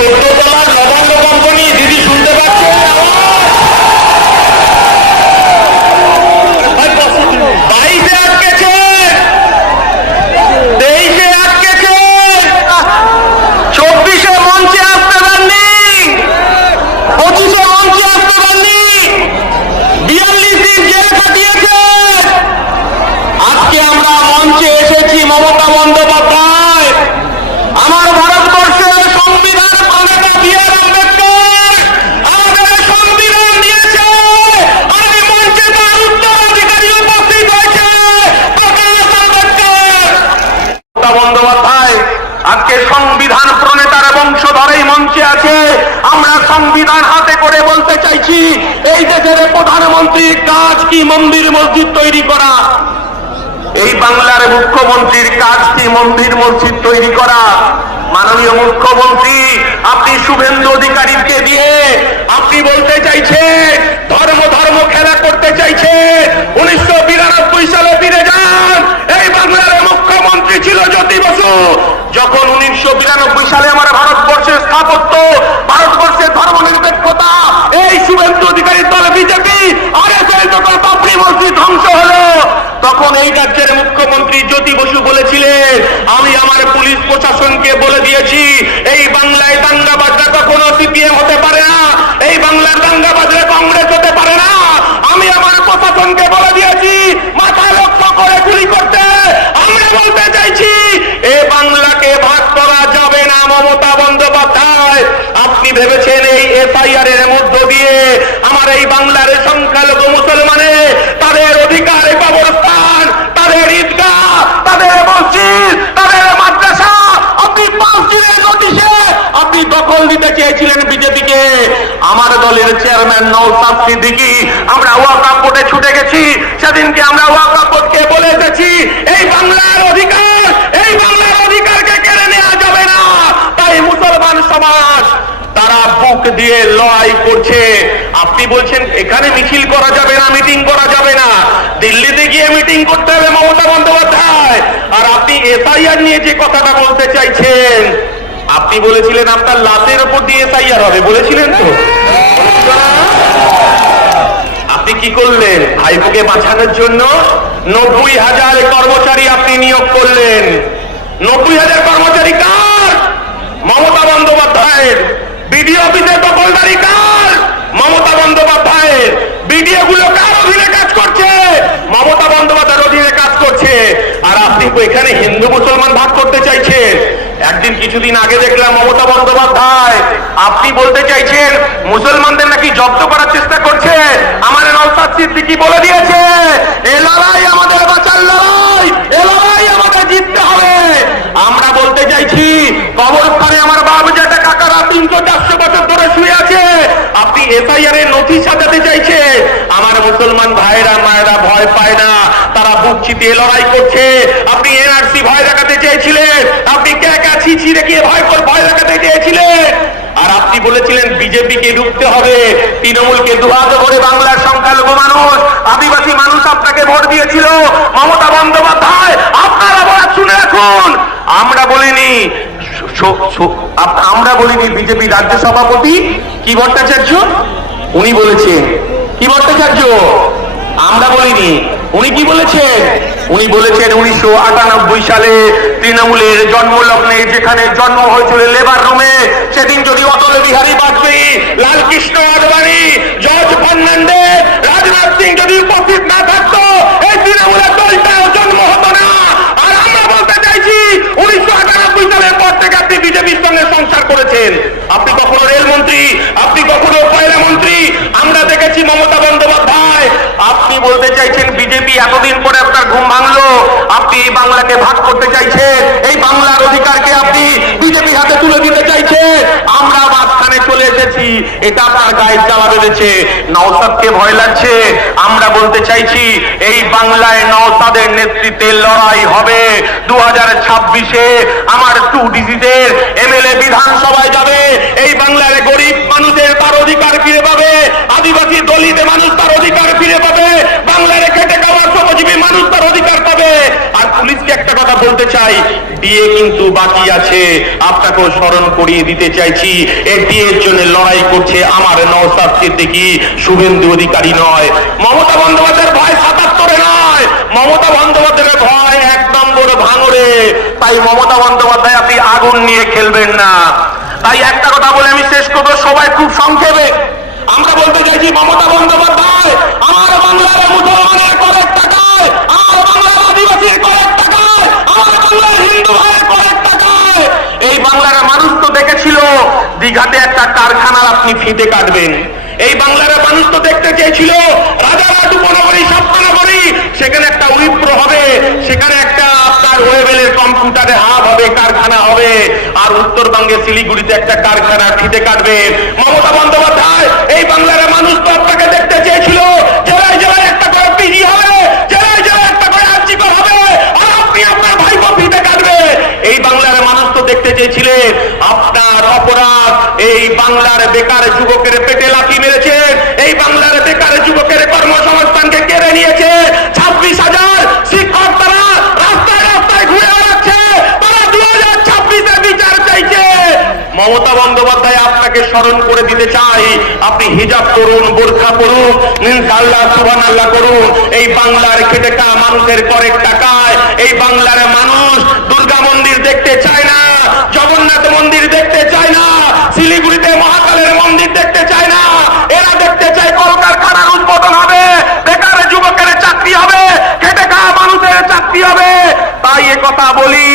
14 তলার নবান্ন কোম্পানি, দিদি শুনতে পাচ্ছেন? 22-এ আটকেছে, 23-এ আটকেছে, 24-এ মঞ্চে আসতে পারেননি, 25-এ মঞ্চে আসতে পারেননি, 42 দিন জেল কাটিয়েছে। আজকে আমরা মঞ্চে এসেছি মমতা বন্দ্যোপাধ্যায়, আমার ভারতবর্ষের সংবিধান প্রণেতা বি.আর. আম্বেদকর আমাদের সংবিধান দিয়েছে। আজ মঞ্চে তার উত্তরাধিকারী উপস্থিত হয়েছে প্রকাশ আম্বেদকর। মমতা বন্দ্যোপাধ্যায় আজকে সংবিধান প্রণেতার বংশধরেই মঞ্চে আছে। আমরা সংবিধান হাতে করে বলতে চাইছি, এই দেশের প্রধানমন্ত্রীর কাজ কি মন্দির মসজিদ তৈরি করা? এই বাংলার মুখ্যমন্ত্রীর কাজ কি মন্দির মসজিদ তৈরি করা? মাননীয় মুখ্যমন্ত্রী, আপনি শুভেন্দু অধিকারীকে দিয়ে আপনি বলতে চাইছে ধর্ম ধর্ম খেলা করতে চাইছে। 1992 সালে ফিরে যান। এই বাংলার মুখ্যমন্ত্রী ছিল জ্যোতি বসু। যখন 1992 সালে আমার ভারতবর্ষের স্থাপত্য, ভারতবর্ষের ধর্মনিরপেক্ষতা, এই শুভেন্দু অধিকারীর দল বিজেপি আরএসএস যখন বাবরি মসজিদ ধ্বংস হলো, তখন এই রাজ্যের মুখ্যমন্ত্রী জ্যোতি বসু বলেছিলেন, আমি আমার পুলিশ প্রশাসনকে বলে দিয়েছি এই বাংলায় দাঙ্গাবাজরা কখনো সিপিএম হতে পারে না, এই বাংলার দাঙ্গাবাজরা কংগ্রেস হতে পারে না। আমি আমার প্রশাসনকে বলে দিয়েছি মাথায় লক্ষ্য করে গুলি করতে। আমরা বলতে চাইছি এ বাংলাকে ভাগ করা যাবে না। মমতা বন্দ্যোপাধ্যায়, আপনি ভেবেছেন এই এফআইআর এর মধ্য দিয়ে আমার এই বাংলার সংখ্যালঘু মুসলমানে তাদের অধিকার, কবরস্থান, তাদের ঈদগাহ, তাদের মসজিদ, তাদের মাদ্রাসা আপনি 5 দিনের নোটিশে আপনি দখল দিতে চেয়েছিলেন বিজেপিকে। আমার দলের চেয়ারম্যান নওশাদ সিদ্দিকী, আমরা ওয়াকফ বোর্ডে ছুটে গেছি। সেদিনকে আমরা ওয়াকফ বোর্ডকে বলে এসেছি এই বাংলার অধিকার, এই বাংলার অধিকারকে কেড়ে নেওয়া যাবে না। তাই মুসলমান সমাজ তারা বুক দিয়ে লড়াই করছে। আপনি বলছেন এখানে মিছিল করা যাবে না, মিটিং করা যাবে না, দিল্লিতে গিয়ে মিটিং করতে হবে মমতা বন্দ্যোপাধ্যায়। আর আপনি এসআইআর নিয়ে যে কথাটা বলতে চাইছেন, আপনি বলেছিলেন আপনার লাশের উপর দিয়ে এসআইআর হবে, বলেছিলেন তো? আপনি কি করলেন? ভাইপোকে বাঁচানোর জন্য 90,000 কর্মচারী আপনি নিয়োগ করলেন। 90,000 কর্মচারী কার? মমতা বন্দ্যোপাধ্যায়ের। বিডিও অফিসের দখলদারি কার? মমতা বন্দ্যোপাধ্যায়ের। বিডিও গুলো কার অধীনে কাজ করছে? মমতা বন্দ্যোপাধ্যায়ের অধীনে কাজ করছে। আর আপনি এখানে হিন্দু মুসলমান ভাগ করতে চাইছেন। একদিন কিছুদিন আগে দেখলাম মমতা বন্দ্যোপাধ্যায় আপনি বলতে চাইছেন মুসলমানদের নাকি জব্দ করার চেষ্টা করছে। আমার নওশাদ সিদ্দিকী বলে দিয়েছে এ লড়াই আমাদের বাঁচার লড়াই, এ লড়াই আমাদের জিততে হবে। আমরা বলতে চাইছি কবরস্থানে আমার বাপ যেটা কাকারা 300-400 বছর ধরে শুয়ে আছে, আপনি এসআইআর এর নথি সাজাতে চাইছে। আমার মুসলমান ভাইরা মায়েরা ভয় পায় না, তারা বুক চিতিয়ে লড়াই করছে। আপনি এনআরসি ভয় দেখাতে চেয়েছিলেন, আপনি ছিছি দেখিয়ে ভয় দেখাতে চেয়েছিলেন। আর আপনি বলেছিলেন বিজেপিকে ঢুকতে হবে, তৃণমূলকে দুহাত ভরে বাংলার সংখ্যালঘু মানুষ, আদিবাসী মানুষ আপনাকে ভোট দিয়েছিল। মমতা বন্দ্যোপাধ্যায়, আপনারা বলা শুনে রাখুন, আমরা বলিনি, আমরা বলিনি বিজেপি রাজ্য সভাপতি কি ভট্টাচার্য, উনি বলেছেন। কি ভট্টাচার্য? আমরা বলিনি। উনি কি বলেছেন? উনি বলেছেন 1998 সালে তৃণমূলের জন্মলগ্নে যেখানে জন্ম হয়েছিল লেবার রুমে, সেদিন যদি অটল বিহারী বাজপেয়ী, লালকৃষ্ণ আদবানি, জর্জ ফার্নান্ডেজ, রাজনাথ সিং যদি উপস্থিত না থাকতো, এই তৃণমূলের দলটাও জন্ম হতো না। আর আমরা বলতে চাইছি 1998 সালের পর থেকে আপনি বিজেপির সঙ্গে সংসার করেছেন। আপনি কখনো রেলমন্ত্রী, আপনি কখনো কয়লা মন্ত্রী, আমরা দেখেছি মমতা বন্দ্যোপাধ্যায়। আপনি বলতে চাইছেন বিজেপি এতদিন পরে আপনার ঘুম ভাঙলো, আপনি এই বাংলাকে ভাগ করতে চাইছেন, এই বাংলার অধিকারকে আপনি বিজেপি হাতে তুলে দিতে চাইছেন। আমরা মাঝখানে চলে এসেছি, এটা আপনার গায়ের জ্বালা বেঁধেছে। নওশাদকে ভয় লাগছে। আমরা বলতে চাইছি এই বাংলায় নওশাদের নেতৃত্বে লড়াই হবে। 2026-এ আমার 2 ডিজিটের এমএলএ বিধানসভায় যাবে। এই বাংলার গরিব মানুষের তার অধিকার ফিরে পাবে, আদিবাসী দলিত মানুষ তার অধিকার ফিরে পাবে, বাংলার খেটে খাওয়া শ্রমজীবী মানুষ তার অধিকার পাবে। আর পুলিশকে একটা কথা বলতে চাই, ডিএ কিন্তু বাকি আছে। আপনাকেও স্মরণ করিয়ে দিতে চাইছি, এই ডিএর জন্য লড়াই করছে আমার নওশাদ সিদ্দিকী, শুভেন্দু অধিকারী নয়। মমতা বন্দ্যোপাধ্যায়ের ভয় ৭৭-এ নয়, মমতা বন্দ্যোপাধ্যায়ের ভয় ১ নম্বর ভাঙড়ে। তাই মমতা বন্দ্যোপাধ্যায় আপনি আগুন নিয়ে খেলবেন না। তাই একটা কথা বলে আমি শেষ করবো, সবাই খুব সংক্ষেপে। আমরা বলতে চাইছি, মমতা বন্দ্যোপাধ্যায় আমার বাংলার মুসলমানের করের টাকায়, আমার বাংলার আদিবাসীর করের টাকায়, আমার বাংলার হিন্দু ভাইয়ের করের টাকায় এই বাংলার মানুষ তো দেখেছিল দীঘাতে একটা কারখানার আপনি ফিতে কাটবেন। এই বাংলার মানুষ তো দেখতে চেয়েছিল রাজারহাট উপনগরী, স্বপ্ননগরী, সেখানে একটা উইপ্রো হবে, সেখানে একটা আপনার ওয়েবেলের কম্পিউটারে হাব হবে, কারখানা হবে। আর উত্তরবঙ্গে শিলিগুড়িতে একটা কারখানা ফিতে কাটবে। মমতা বন্দ্যোপাধ্যায়, এই বাংলার মানুষ তো আপনাকে দেখতে চেয়েছিল জেলায় জেলায় একটা করে পিজি হবে, জেলায় জেলায় একটা করে আর্জিকর হবে, আর আপনি আপনার ভাইপো ফিতে কাটবে। এই বাংলার মানুষ তো দেখতে চেয়েছিলেন আপনার অপরাধ এই বাংলার বেকার যুবকের পেটে লাথি মেরেছে, এই বাংলার বেকার যুবকের কর্মসংস্থানকে কেড়ে নিয়েছে। ২৬,০০০ শিক্ষক তারা রাস্তায় রাস্তায় ঘুরে বেড়াচ্ছে, তারা ২০২৬-এ বিচার চাইছে। মমতা বন্দ্যোপাধ্যায়, আপনাকে স্মরণ করে দিতে চাই, আপনি হিজাব করুন, বোরখা করুন, ইনশাআল্লাহ সুবহানাল্লাহ করুন। এই বাংলার খেটে খাওয়া মানুষের করের টাকায় এই বাংলার মানুষ দুর্গা মন্দির দেখতে চায় না, জগন্নাথ মন্দির দেখতে চায় না, শিলিগুড়িতে মহাকালের মন্দির দেখতে চায় না। এরা দেখতে চায় কলকারখানার উদ্বোধন হবে, বেকার যুবকের চাকরি হবে, খেটে খাওয়া মানুষের চাকরি হবে। তাই এ কথা বলি,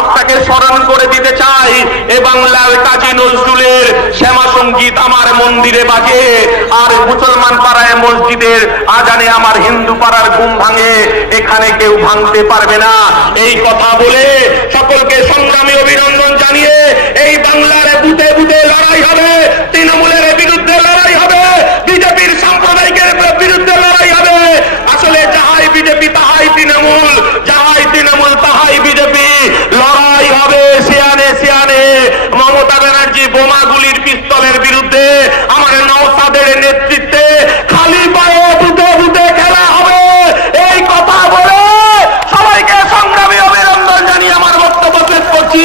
আপনাকে স্মরণ করে দিতে চাই, এ বাংলার কাজী নজরুলের শ্যামা সঙ্গীত আমার মন্দিরে বাজে, আর মুসলমান পাড়ায় মসজিদের আজানে আমার হিন্দু পাড়ার ঘুম ভাঙে, এখানে কেউ ভাঙতে পারবে না। এই কথা বলে সকলকে সংগ্রামী অভিনন্দন জানিয়ে এই বাংলার বুথে বুথে লড়াই হবে, তৃণমূলের বিরুদ্ধে লড়াই হবে, বিজেপির সাম্প্রদায়িকের বিরুদ্ধে লড়াই হবে। আসলে যাহাই বিজেপি তাহাই তৃণমূল, যাহাই তৃণমূল তাহাই বিজেপি। লড়াই হবে সিয়ানে সিয়ানে। মমতা ব্যানার্জি বোমাগুলির পিস্তলের বিরুদ্ধে আমার নওশাদের নেতৃত্বে খালি পায়ে বুথে বুথে খেলা হবে। এই কথা বলে সবাইকে সংগ্রামী অভিনন্দন জানিয়ে আমার বক্তব্য শেষ করছি।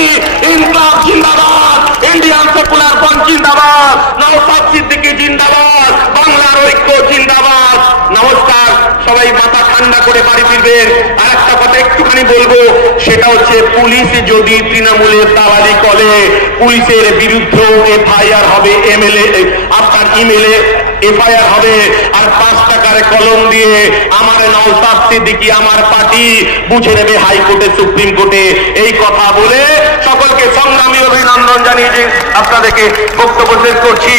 ইনকলাব জিন্দাবাদ, ইন্ডিয়ান সেকুলার ফ্রন্ট জিন্দাবাদ, নওশাদ সিদ্দিকী জিন্দাবাদ, বাংলার ঐক্য জিন্দাবাদ। নমস্কার, সবাই মাথা ঠান্ডা করে বাড়ি ফিরবেন। আর একটা কথা একটুখানি বলবো, সেটা হচ্ছে পুলিশ যদি তৃণমূলের দালালি করে, পুলিশের বিরুদ্ধেও এফআইআর হবে, আপনার ইমেলে এফআইআর হবে। আর ৫ টাকার কলম দিয়ে আমার নওশাদ সিদ্দিকী আমার পার্টি বুঝে নেবে হাইকোর্টে, সুপ্রিম কোর্টে। এই কথা বলে সকলকে সংগ্রামী অভিনন্দন জানিয়ে আপনাদেরকে বক্তব্য শেষ করছি।